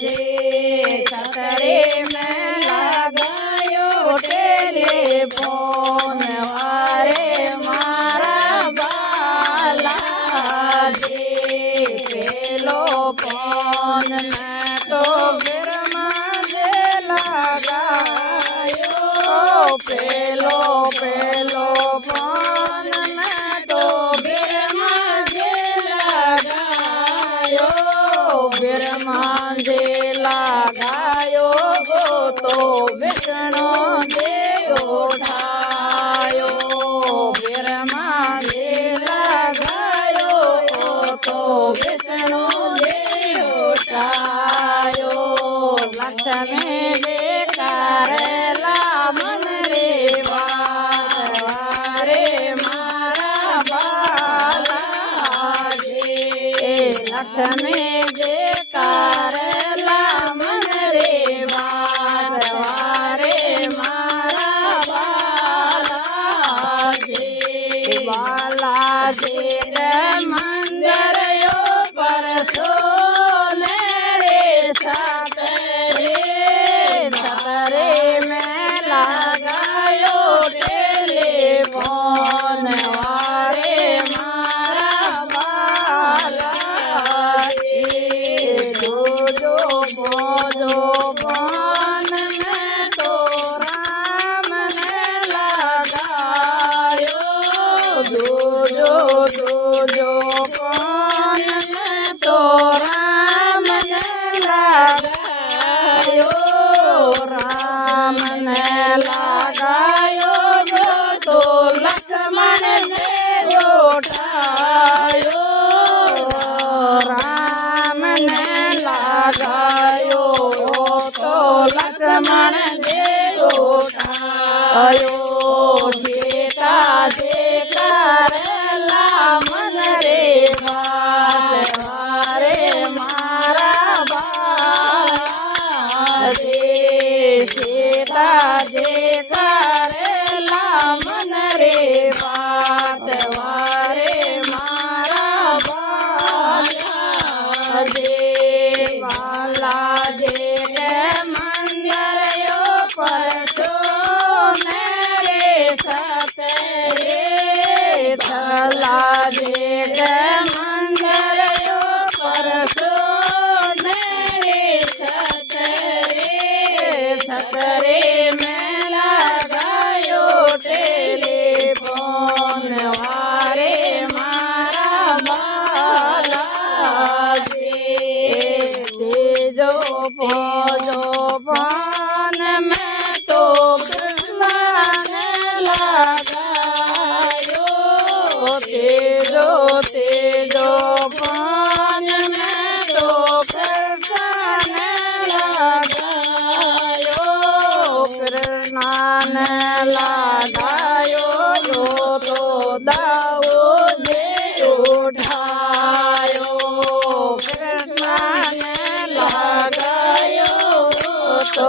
जे सतरे में लगायो टेलीफोन वारे मारा बाला जे पेलो फोन में तो बिरमा जे लगायो पेलो फोन में तो बिरमा जे लगायो बिरमा जे लगायो गो तो विष्णु जे उठायो बिरमा जे लगायो तो विष्णु जे उठायो लक्ष्मी जे करेला मन रे वारे मारा बाला जे लक्ष्मी जे करेला मन रे वारे मारा बाला जे मंदिर यो परसो रे सतरे में लगायो टेलीफोन वारे मारा बाला जो फोन में तो राम ने लगायो जो फोन में तो राम ने लगायो राम ने लगायो तो लक्ष्मण ने उठायो राम ने लगायो तो लक्ष्मण ने उठायो सीता जे करेला मन रे वारे मारा बाला जे सीता जे करेला मन रे वारे मारा बाला जे मंदिर यो परसो मेरे सतरे थला जे मंदिर यो परसो मेरे सतरे में लगायो टेलीफोन वारे मारा बाला जो फोन में तो कृष्ण ने लगायो तेजो फोन में तो कृष्ण ने लगायो कृष्ण ने लगायो तो दाऊ जे उठायो कृष्ण ने लगायो तो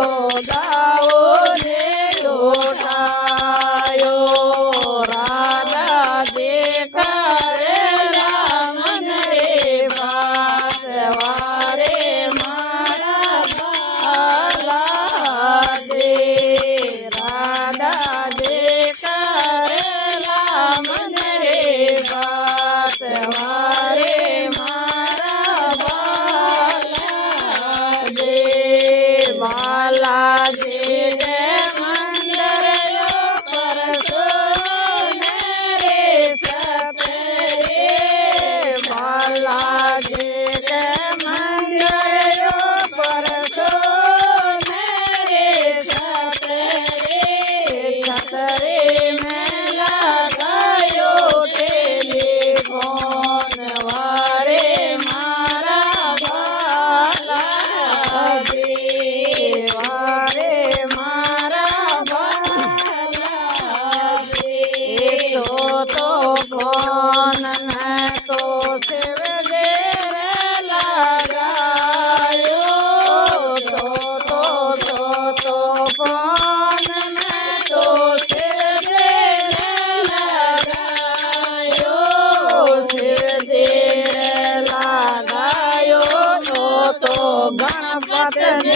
बात ने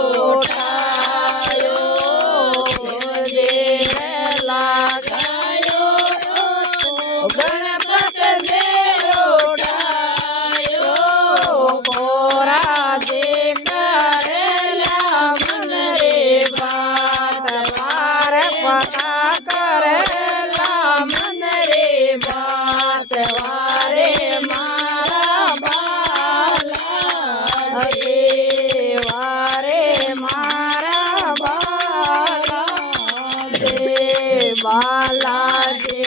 उठायो देर लगायो गणपत ने उठायो कोरा दे करेला मन रे बात वार पता करेला मन रे बात वारे मारा बाला रे वारे मारा बाला रे बाला जे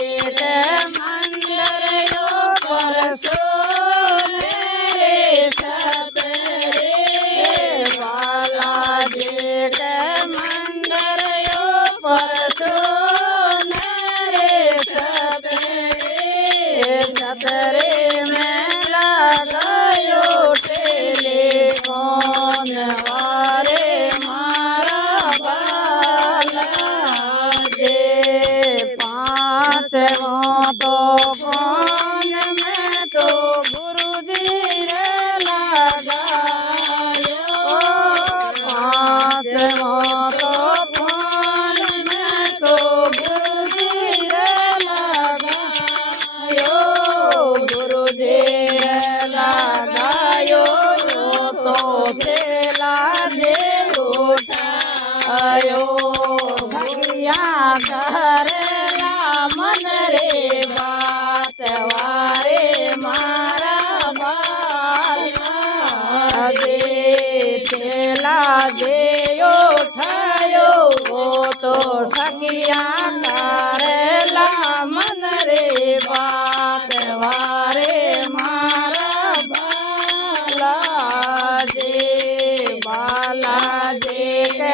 मंदिर यो परसो रे सत रे बाला जे मंदिर यो परसो रे सत रे में लगायो टेलीफोन वारे मारा बाला जे पांचवों तो फोन में तो गुरुजी रे लगायो पांचवों तो फोन में तो गुरुजी रे लगायो गुरुजी रे लगायो तो बेला दे उठायो भैया करेला मन रे बात वारे मारा बाला दे तेला दे उठायो तो ठगिया करेला मन रे बात वारे मारा बाला जे के